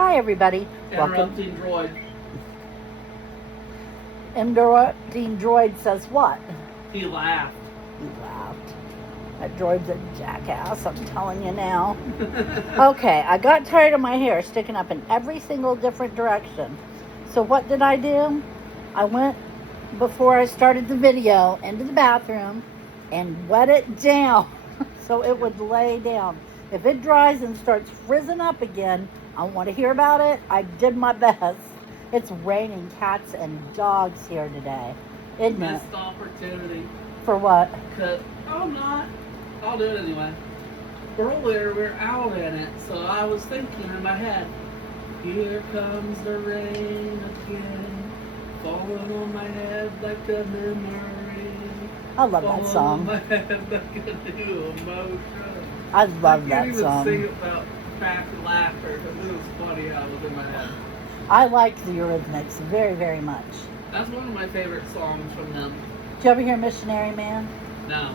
Hi, everybody. Interrupting droid. Interrupting droid says what? He laughed. He laughed. That droid's a jackass, I'm telling you now. Okay, I got tired of my hair sticking up in every single different direction. So what did I do? I went, before I started the video, into the bathroom and wet it down so it would lay down. If it dries and starts frizzing up again, I want to hear about it. I did my best. It's raining cats and dogs here today, isn't it? Missed opportunity. For what? I'm not. I'll do it anyway. Earlier we were out in it, so I was thinking in my head, here comes the rain again, falling on my head like a memory. I love that song. On my head like a new emotion. I love that I song. can't even sing about back and laughter because it was funny how it was in my head. I like the Eurythmics very, very much. That's one of my favorite songs from them. Did you ever hear Missionary Man? No.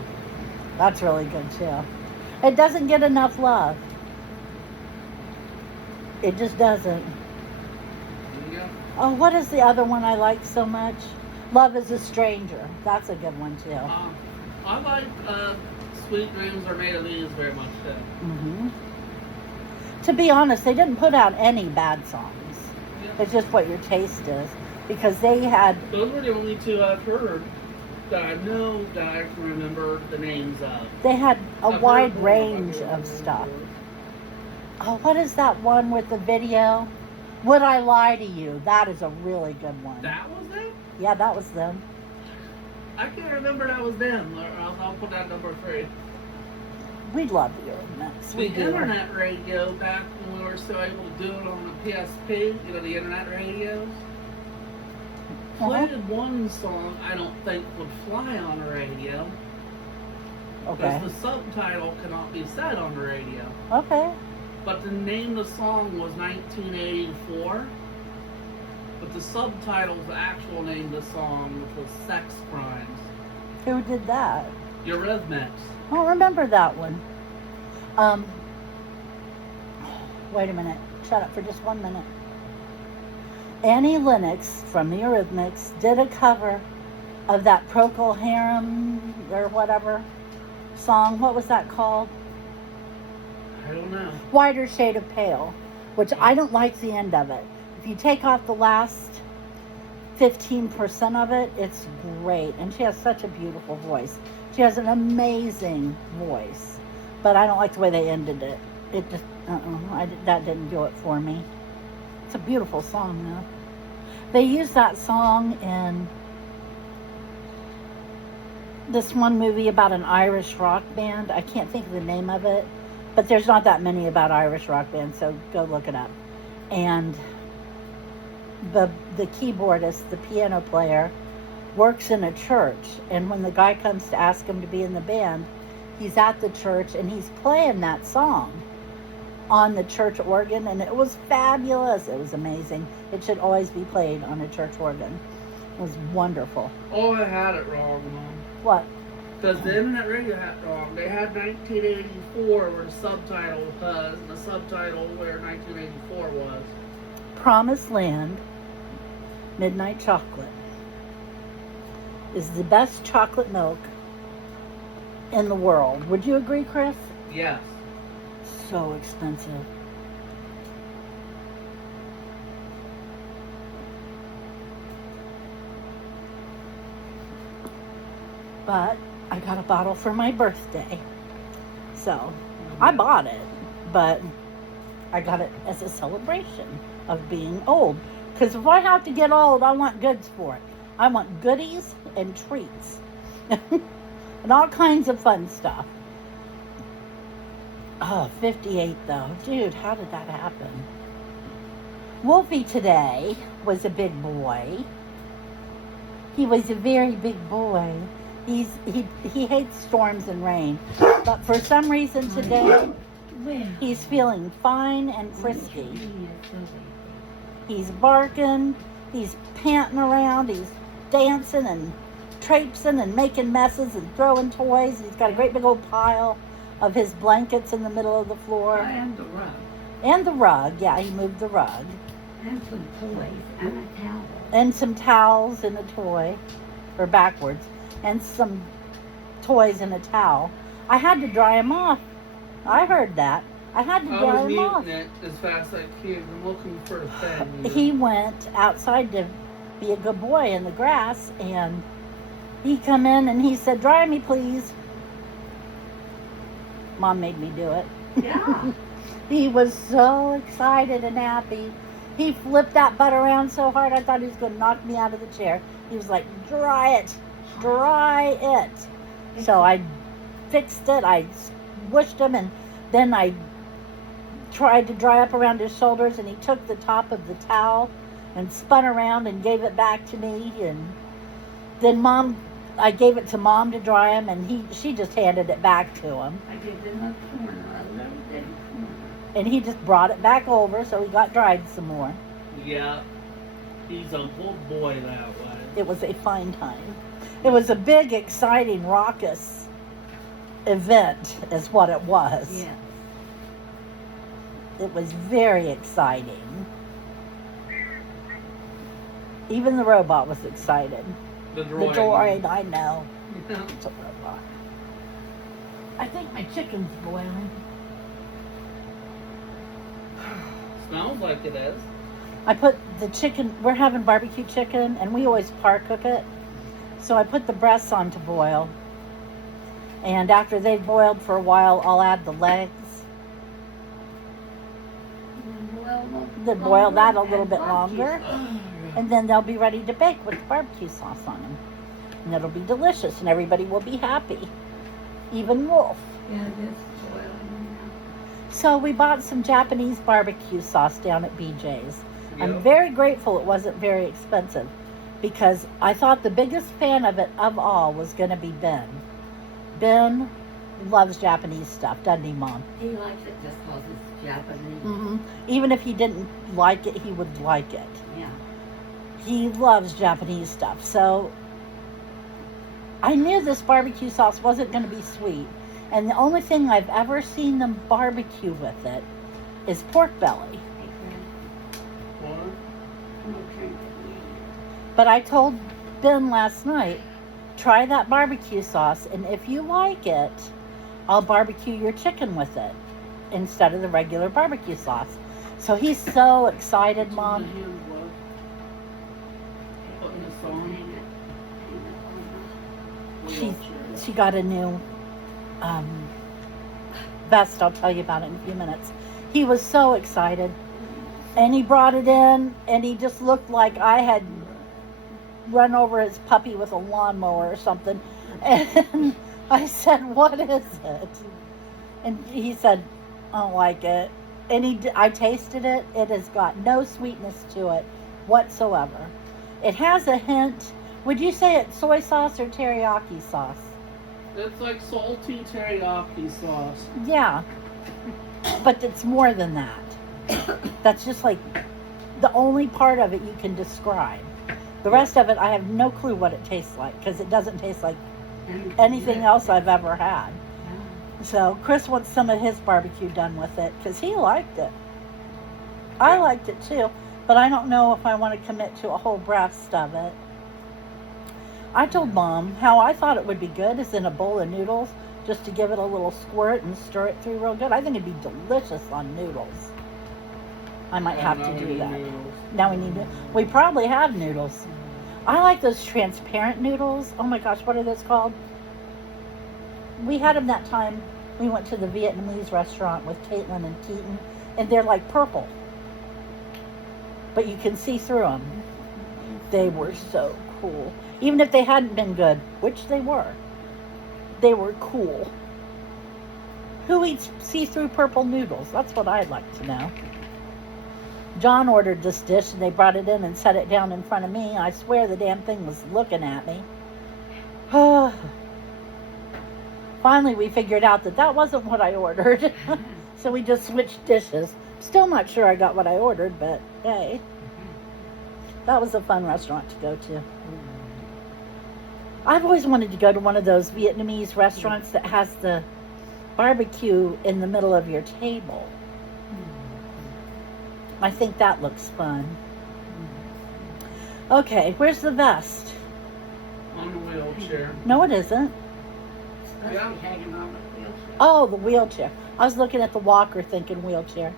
That's really good too. It doesn't get enough love. It just doesn't. Yeah. Oh, what is the other one I like so much? Love is a Stranger. That's a good one too. I like Sweet Dreams Are Made of These very much too. Mm-hmm. To be honest, they didn't put out any bad songs. Yeah. It's just what your taste is. Because they had... Those were the only two I've heard that I know that I can remember the names of. They had a wide range of stuff. Oh, what is that one with the video? Would I Lie to You? That is a really good one. That was them? Yeah, that was them. I can't remember that was them. I'll put that number 3. We love the Eurythmics. The internet radio, back when we were still able to do it on the PSP, the internet radios, played one song I don't think would fly on the radio. Okay. Because the subtitle cannot be said on the radio. Okay. But the name of the song was 1984. But the subtitle, the actual name of the song, which was Sex Crimes. Who did that? Eurythmics. I don't remember that one. Wait a minute. Shut up for just 1 minute. Annie Lennox from the Eurythmics did a cover of that Procol Harum or whatever song. What was that called? I don't know. Whiter Shade of Pale, which I don't like the end of it. If you take off the last 15% of it, it's great. And she has such a beautiful voice. She has an amazing voice. But I don't like the way they ended it. It just, that didn't do it for me. It's a beautiful song, though. They used that song in this one movie about an Irish rock band. I can't think of the name of it. But there's not that many about Irish rock bands, so go look it up. And the keyboardist, the piano player, works in a church, and when the guy comes to ask him to be in the band, he's at the church and he's playing that song on the church organ, and it was fabulous. It was amazing. It should always be played on a church organ. It was wonderful. Oh, I had it wrong, Mom. What? Because the internet radio had it wrong. They had 1984 where the subtitle was, and the subtitle where 1984 was. Promised Land, Midnight Chocolate is the best chocolate milk in the world. Would you agree, Chris? Yes. So expensive. But I got a bottle for my birthday. So I bought it, but I got it as a celebration of being old. Because if I have to get old, I want goods for it. I want goodies and treats. And all kinds of fun stuff. Oh, 58 though. Dude, how did that happen? Wolfie today was a big boy. He was a very big boy. He hates storms and rain. But for some reason today, he's feeling fine and frisky. He's barking, he's panting around, he's dancing and traipsing and making messes and throwing toys. He's got a great big old pile of his blankets in the middle of the floor. I am the run. And the rug. Yeah, he moved the rug. And some toys and a towel. And some towels and a toy. Or backwards. And some toys and a towel. I had to dry him off. I heard that. I had to dry him off. I was muting it as fast as I could. I'm looking for a thing. He went outside to be a good boy in the grass, and he come in and he said, "Dry me, please." Mom made me do it. Yeah. He was so excited and happy. He flipped that butt around so hard I thought he was going to knock me out of the chair. He was like, "Dry it, dry it." So I fixed it. I squished him, and then I tried to dry up around his shoulders, and he took the top of the towel and spun around and gave it back to me. And then I gave it to Mom to dry him, and she just handed it back to him. I did it in the corner, a little bitty corner. And he just brought it back over, so he got dried some more. Yeah. He's a good boy that way. It was a fine time. It was a big, exciting, raucous event, is what it was. Yeah. It was very exciting. Even the robot was excited. The The droid. droid, I know. Yeah. It's a robot. I think my chicken's boiling. Smells like it is. I put the chicken, we're having barbecue chicken, and we always par cook it. So I put the breasts on to boil. And after they've boiled for a while, I'll add the legs. Then boil that a little bit longer. And then they'll be ready to bake with the barbecue sauce on them. And it'll be delicious, and everybody will be happy. Even Wolf. Yeah, this boiling So we bought some Japanese barbecue sauce down at BJ's. I'm Yep. very grateful it wasn't very expensive, because I thought the biggest fan of it of all was going to be Ben. Ben loves Japanese stuff, doesn't he, Mom? now. He likes it just because it's Japanese. Mm-hmm. Even if he didn't like it, he would like it. Yeah. He loves Japanese stuff. So I knew this barbecue sauce wasn't going to be sweet. And the only thing I've ever seen them barbecue with it is pork belly. What? But I told Ben last night, try that barbecue sauce, and if you like it, I'll barbecue your chicken with it instead of the regular barbecue sauce. So he's so excited, Mom. Putting this on. She got a new vest. I'll tell you about it in a few minutes. He was so excited, and he brought it in, and he just looked like I had run over his puppy with a lawnmower or something. And I said, "What is it?" And he said, "I don't like it." And I tasted it. It has got no sweetness to it whatsoever. It has a hint. Would you say it's soy sauce or teriyaki sauce? It's like salty teriyaki sauce. Yeah, but it's more than that. That's just like the only part of it you can describe. The rest of it, I have no clue what it tastes like, because it doesn't taste like anything else I've ever had. So Chris wants some of his barbecue done with it, because he liked it. I liked it too, but I don't know if I want to commit to a whole breast of it. I told Mom how I thought it would be good is in a bowl of noodles, just to give it a little squirt and stir it through real good. I think it'd be delicious on noodles. I might have to do that. Now we need to. We probably have noodles. I like those transparent noodles. Oh my gosh, what are those called? We had them that time we went to the Vietnamese restaurant with Caitlin and Keaton, and they're like purple, but you can see through them. They were so cool. Even if they hadn't been good, which they were cool. Who eats see-through purple noodles? That's what I'd like to know. John ordered this dish, and they brought it in and set it down in front of me. I swear the damn thing was looking at me. Finally, we figured out that wasn't what I ordered. So we just switched dishes. Still not sure I got what I ordered, but hey. That was a fun restaurant to go to. I've always wanted to go to one of those Vietnamese restaurants that has the barbecue in the middle of your table. I think that looks fun. Okay, where's the vest? On the wheelchair. No, it isn't. It's supposed to be hanging on the wheelchair. Oh, the wheelchair. I was looking at the walker thinking wheelchair.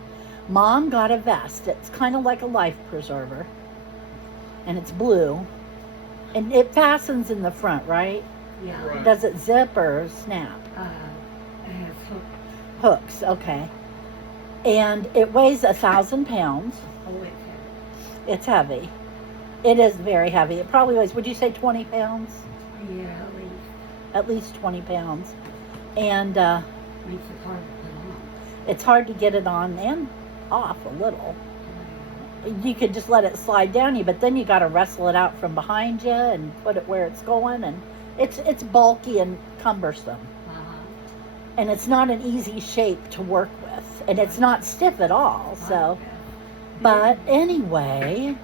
Mom got a vest. It's kind of like a life preserver. And it's blue. And it fastens in the front, right? Yeah. Right. Does it zip or snap? It has hook. Hooks, okay. And it weighs 1,000 pounds. Oh, it's heavy. It's heavy. It is very heavy. It probably weighs, would you say 20 pounds? Yeah, at least. At least 20 pounds. And Makes it hard to put on. it's hard to get it on and off a little. You could just let it slide down you, but then you got to wrestle it out from behind you and put it where it's going. And it's bulky and cumbersome. And it's not an easy shape to work with. And it's not stiff at all. So, but anyway,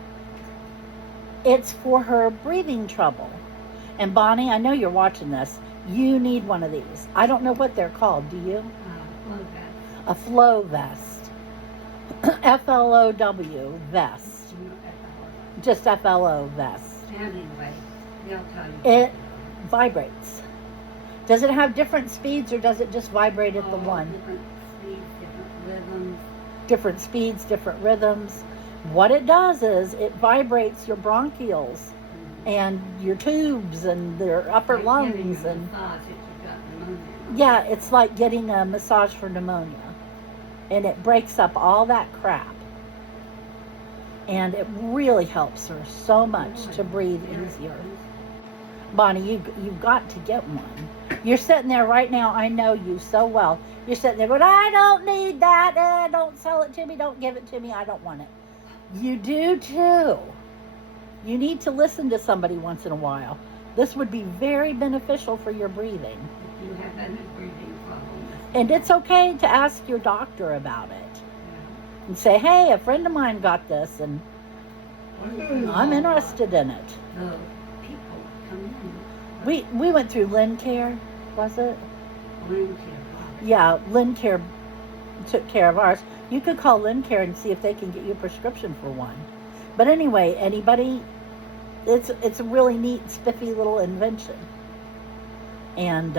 it's for her breathing trouble. And Bonnie, I know you're watching this. You need one of these. I don't know what they're called. Do you? Flow vest. A flow vest. FLOW vest. Just FLO vest. Anyway, they'll tell you. It vibrates. Does it have different speeds or does it just vibrate at the one? Different speeds, different rhythms. Different speeds, different rhythms. What it does is it vibrates your bronchioles and your tubes and their upper Like lungs getting a and massage if you've got pneumonia. yeah, it's like getting a massage for pneumonia. And it breaks up all that crap. And it really helps her so much to breathe easier. Bonnie, you've got to get one. You're sitting there right now. I know you so well. You're sitting there going, I don't need that. Don't sell it to me. Don't give it to me. I don't want it. You do too. You need to listen to somebody once in a while. This would be very beneficial for your breathing. If you have any breathing problems. And it's okay to ask your doctor about it. And say, hey, a friend of mine got this and I'm interested in it. The people come in. We went through Lincare, was it? Wheelchair. Yeah, Lincare took care of ours. You could call Lincare and see if they can get you a prescription for one. But anyway, anybody, it's a really neat, spiffy little invention. And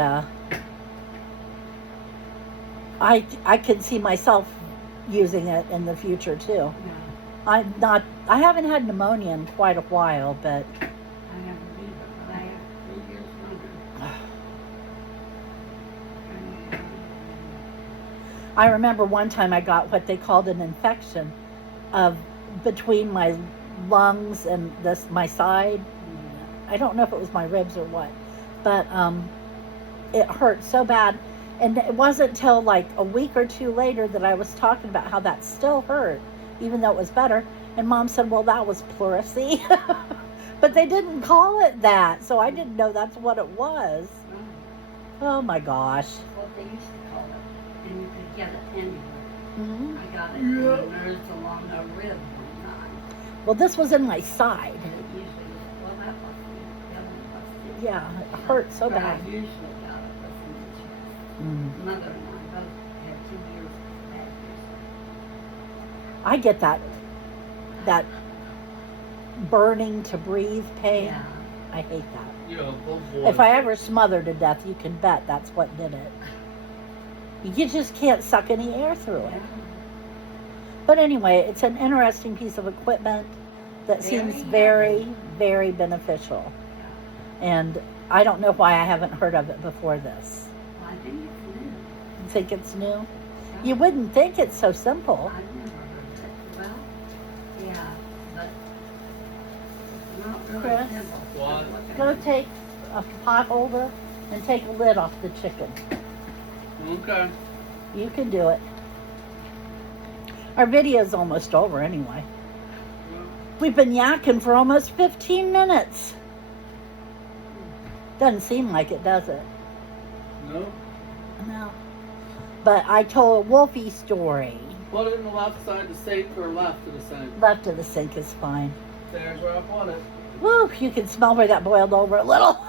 I could see myself using it in the future too. Yeah. I haven't had pneumonia in quite a while, but I haven't either, but I have 3 years longer. I remember one time I got what they called an infection of between my lungs and my side. I don't know if it was my ribs or what, but it hurt so bad. And it wasn't till like a week or two later that I was talking about how that still hurt, even though it was better. And Mom said, well, that was pleurisy. But they didn't call it that, so I didn't know that's what it was. Oh my gosh. What they used to call it, and you could get it anywhere. Hmm. I got it in the nerves along the rib one time. Well, this was in my side. And it usually was, well, that must be, the other one must be. Yeah, it hurt so But bad. I usually got it from the chest. Mm. Mother and I both had 2 years of bad years. I get that burning to breathe pain. Yeah. I hate that. Yeah, oh boy. If I ever smother to death, you can bet that's what did it. You just can't suck any air through it. But anyway, it's an interesting piece of equipment that seems very, very beneficial. And I don't know why I haven't heard of it before this. Well, I think it's new. You think it's new? You wouldn't think it's so simple. I've never heard of it. Well, yeah, but it's not really Chris? simple. What? Go take a pot holder and take a lid off the chicken. Okay. You can do it. Our video's almost over anyway. We've been yakking for almost 15 minutes. Doesn't seem like it, does it? No. No. But I told a Wolfie story. Put it in the left side of the sink or left of the sink. Left of the sink is fine. There's where I put it. Woo, you can smell where that boiled over a little.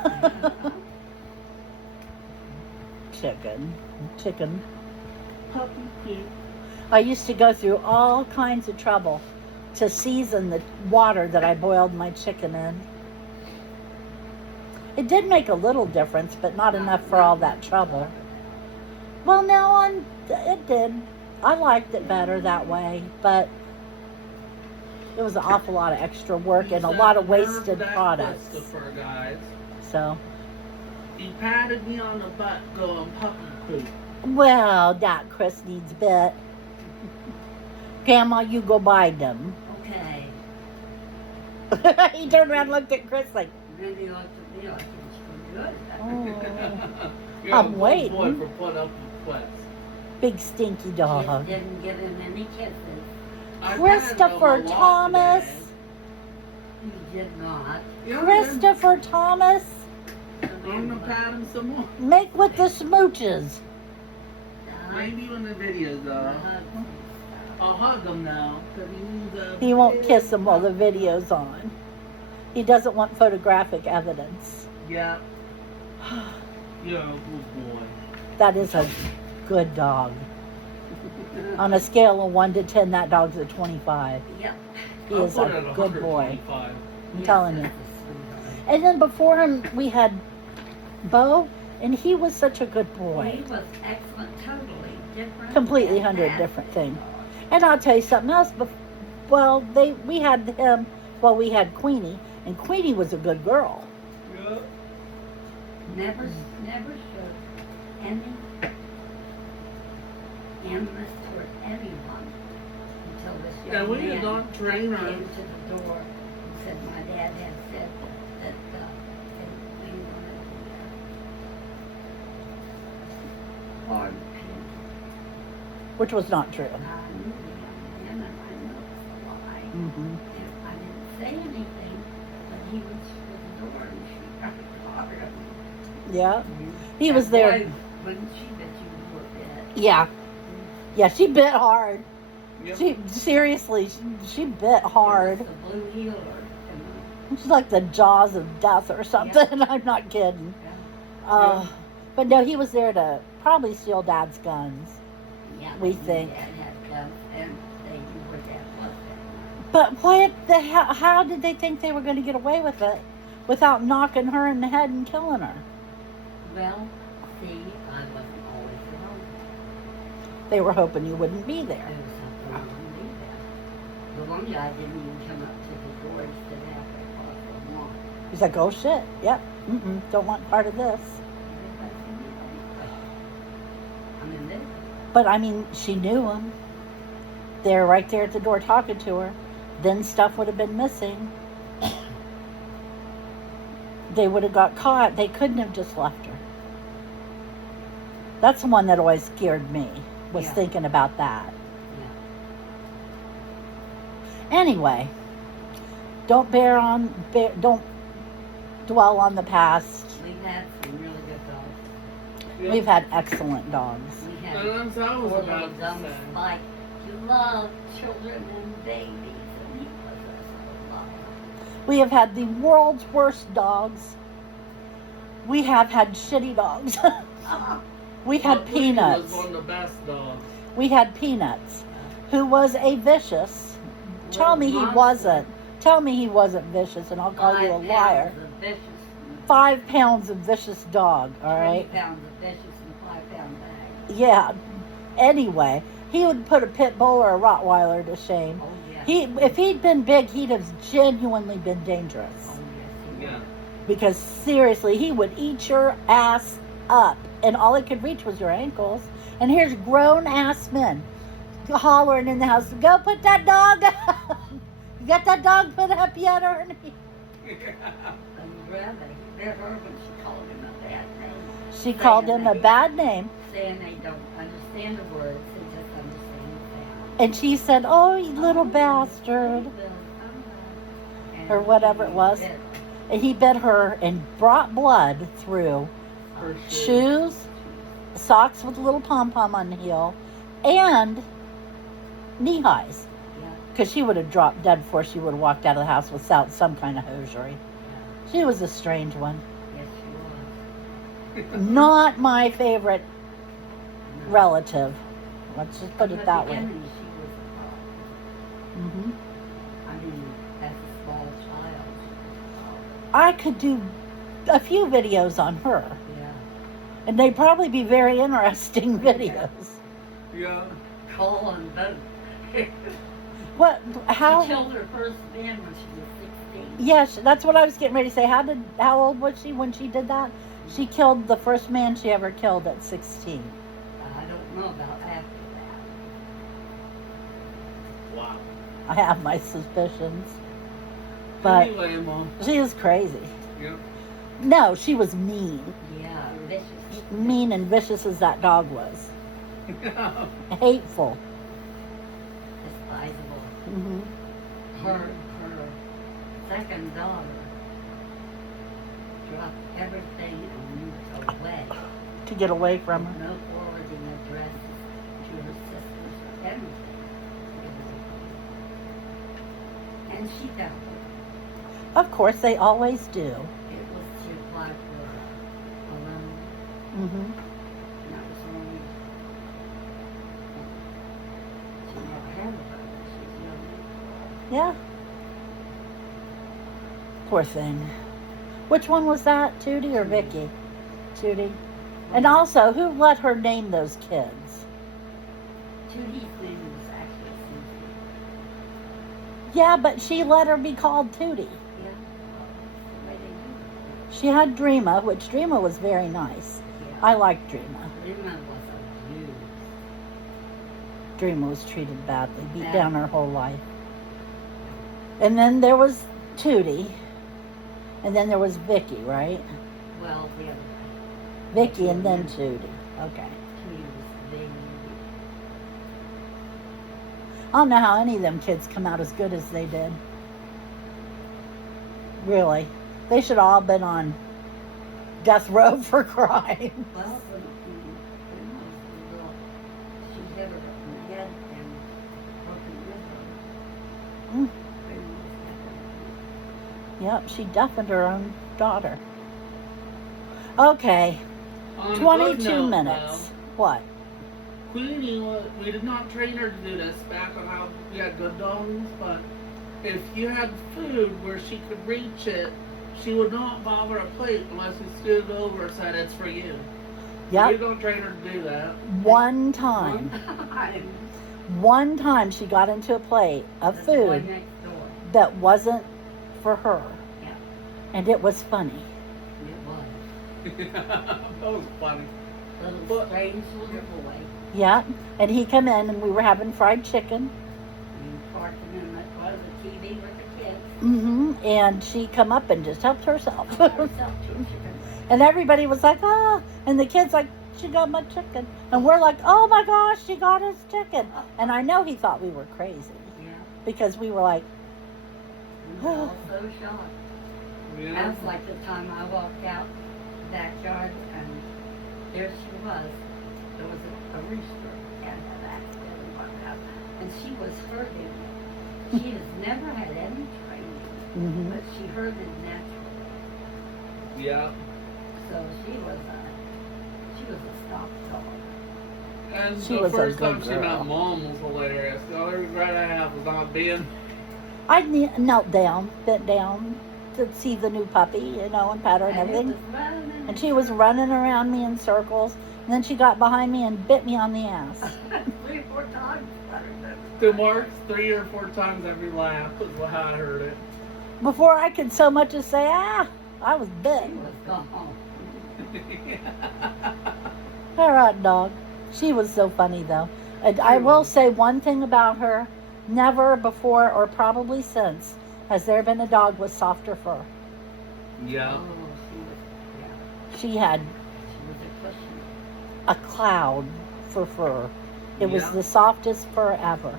Chicken. Puppy pig. I used to go through all kinds of trouble to season the water that I boiled my chicken in. It did make a little difference, but not enough for all that trouble. Well, now it did. I liked it better that way, but it was an awful lot of extra work and a lot of wasted products. Christopher, guys. So, He patted me on the butt going puppy poop. well, that Chris needs bit. Grandma, you go buy them. Okay. He turned around and looked at Chris like, Then he looked at me like it was pretty good. oh, You're I'm a good waiting. boy for putting up with quits. big stinky Just dog. didn't give him any kisses. I patted him Christopher a lot Thomas. today. You did not. Yeah, Christopher Thomas. I'm gonna pat him some more. Make with the smooches. Maybe when the video's up. I'll hug him now. 'Cause he needs a He won't big kiss him while the hug. video's on. He doesn't want photographic evidence. Yeah. You're a good boy. That is a good dog. On a scale of 1 to 10, that dog's a 25. Yep. He I'll is put a it at good boy. 125. I'm telling you. And then before him, we had Bo, and he was such a good He boy. was excellent, totally different. Completely 100 fantastic different thing. dog. And I'll tell you something else. We had him, we had Queenie, and Queenie was a good girl. Yeah. Never showed any animus toward anyone until this young And we man did not train her. came to the door and said my dad had said that we wanted hard pain. Which was not true. I knew the young man and I know it's a lie. Mm-hmm. And I didn't say anything, but he was through the door and she got caught him. Yeah. He was there. Boy, when she bet you were bit. Yeah. Yeah, she bit hard. Yep. She bit hard. It was the blue heeler. And, She's like the jaws of death or something. I'm not kidding. uh, But no, he was there to probably steal Dad's guns. yeah, We but think. Dad had guns and they knew where Dad was at. But what the hell? How did they think they were going to get away with it without knocking her in the head and killing her? Well, see, I wasn't always at home. They were hoping you wouldn't be There there. was something wrong with me there. The one guy didn't even come up to the doors to have that call for a walk. He's like, oh shit, yep, don't want part of this. I'm in there. But I mean, she knew him. They're right there at the door talking to her. Then stuff would have been missing. They would have got caught. They couldn't have just left her. That's the one that always scared me, was Yeah. thinking about that. Yeah. Anyway, don't dwell on the past. We've had some really good dogs. Yep. We've had excellent dogs. We had And that's what I was poor about little to dumb say. Spike who loved children and babies, and he was a lover. We have had the world's worst dogs. We have had shitty dogs. We had Well, Queenie Peanuts. was one of the best dogs. We had Peanuts, who was a vicious. Tell me he Monster. wasn't. Tell me he wasn't vicious, and I'll call you a 5 liar. pounds of vicious, 5 pounds of vicious dog, all 20 right? pounds of vicious in a 5-pound bag. Yeah. Anyway, he would put a pit bull or a Rottweiler to shame. Oh, yeah. If he'd been big, he'd have genuinely been dangerous. Oh, yes, he Yeah. was. Because seriously, he would eat your ass up, and all he could reach was your ankles. And here's grown ass men hollering in the house, "Go put that dog up! You got that dog put up yet, Ernie?" And rather, he bit her when she called him a bad name. She called him a bad name, Saying they don't understand the words, they just understand the sound. and she said, "Oh, you little bastard," or whatever it was. And he bit her and brought blood through For sure. shoes, socks with a little pom-pom on the heel, and knee highs. Yeah, Because she would have dropped dead before she would have walked out of the house without some kind of hosiery. yeah. She was a strange one. Yes, she was. Not my favorite No. relative. Let's just put In it the that way. beginning, she was a problem. Hmm. I mean, as a small child, she was a problem. I could do a few videos on her, Yeah. and they'd probably be very interesting videos. Yeah. Cole and both. What? How? She killed her first man when she was 16. Yes, that's what I was getting ready to say. How old was she when she did that? She killed the first man she ever killed at 16. I don't know about after that. Wow. I have my suspicions. But Anyway, Mom. she is crazy. Yep. No, she was mean. Yeah, vicious. Mean and vicious as that dog was. Yeah. Hateful. Despisable. Hmm. Her second daughter dropped everything and moved away. To get away from her. No forwarding addresses to her sisters or anything. And she found it. Of course, they always do. It was to apply for a loan, Hmm. and that was only. She never had a brother. She was young. Yeah. Poor thing. Which one was that, Tootie or Vicky? Tootie. And also, who let her name those kids? Judy's name was actually Susie. Yeah, but she let her be called Tootie. Yeah. Well, that's the way they do She had Dreama, which Dreama was very nice. it. Yeah. I liked Dreama. Lima was abused. Dreama was treated badly, beat Bad. down her whole life. And then there was Tootie. And then there was Vicky, right? Well, the other Vicky and then Tootie. Okay. Judy was big. I don't know how any of them kids come out as good as they did. Really. They should all been on death row for crime. Well, Lima was a little. She hit her in the head and broken her. Mm. Lima was Yep, she deafened her own daughter. Okay, On a good 22 note, minutes. What? Queenie, we did not train her to do this back on how we had good dogs, but if you had food where she could reach it, she would not bother a plate unless you scooped over and said it's for you. We Yep, don't train her to do that. one time. One time she got into a plate of The boy food next door. that wasn't for her. Yeah. And it was funny. It was. That was funny. Little But- strange little boy. Yeah, and he come in and we were having fried chicken. And parked him in front of the TV with the kids. And she come up and just helped herself. Herself to chicken. And everybody was like, ah. And the kid's like, she got my chicken. And we're like, oh my gosh, she got his chicken. And I know he thought we were crazy. Yeah. Because we were like, We were all so shocked. Yeah. That was like the time I walked out the backyard and there she was. There was a rooster and an accident in one house. And she was herded. She has never had any training, mm-hmm. but she herded naturally. Yeah. So she was a stock dog. And She the was a first good time she girl. met Mom was hilarious. The only regret I have was not being. I knelt down, bent down to see the new puppy, you know, and pat her and it everything. was running. And she was running around me in circles. And then she got behind me and bit me on the ass. 3 or 4 times. To Mark's 3 or 4 times every laugh was how I heard it. Before I could so much as say, ah, I was bit. She was gone. Her hot dog. She was so funny though. And I will say one thing about her. Never before or probably since has there been a dog with softer fur. Yeah. Oh, she was, She had she was a cushion. a cloud for fur. It was Yeah. the softest fur ever.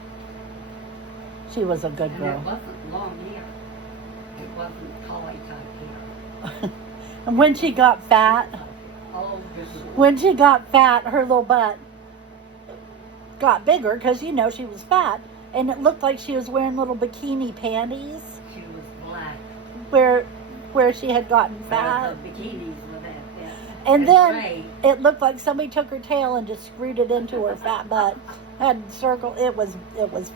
She was a good And girl. it wasn't long hair. It wasn't collie type hair. And when she got fat, Oh, this is her little butt got bigger because, you know, she was fat. And it looked like she was wearing little bikini panties she was black. where she had gotten fat. The bikinis with that. Yeah. And then gray. it looked like somebody took her tail and just screwed it into her fat butt. had circle. It was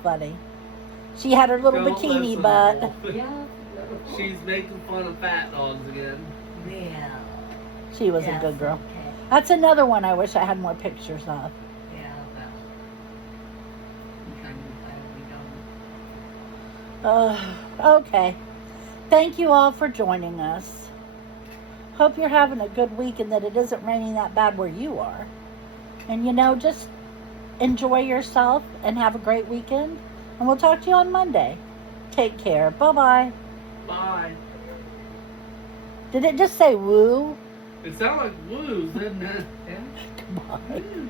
funny. She had her little Don't bikini listen to butt. Wolf. Yeah. She's making fun of fat dogs again. Yeah. She was a Yes, good girl. Okay. That's another one I wish I had more pictures of. Yeah, well. We don't. Okay. Thank you all for joining us. Hope you're having a good week and that it isn't raining that bad where you are. And just enjoy yourself and have a great weekend. And we'll talk to you on Monday. Take care. Bye-bye. Bye. Did it just say woo? It sounded like woos, didn't it? Yeah. Goodbye. Woo.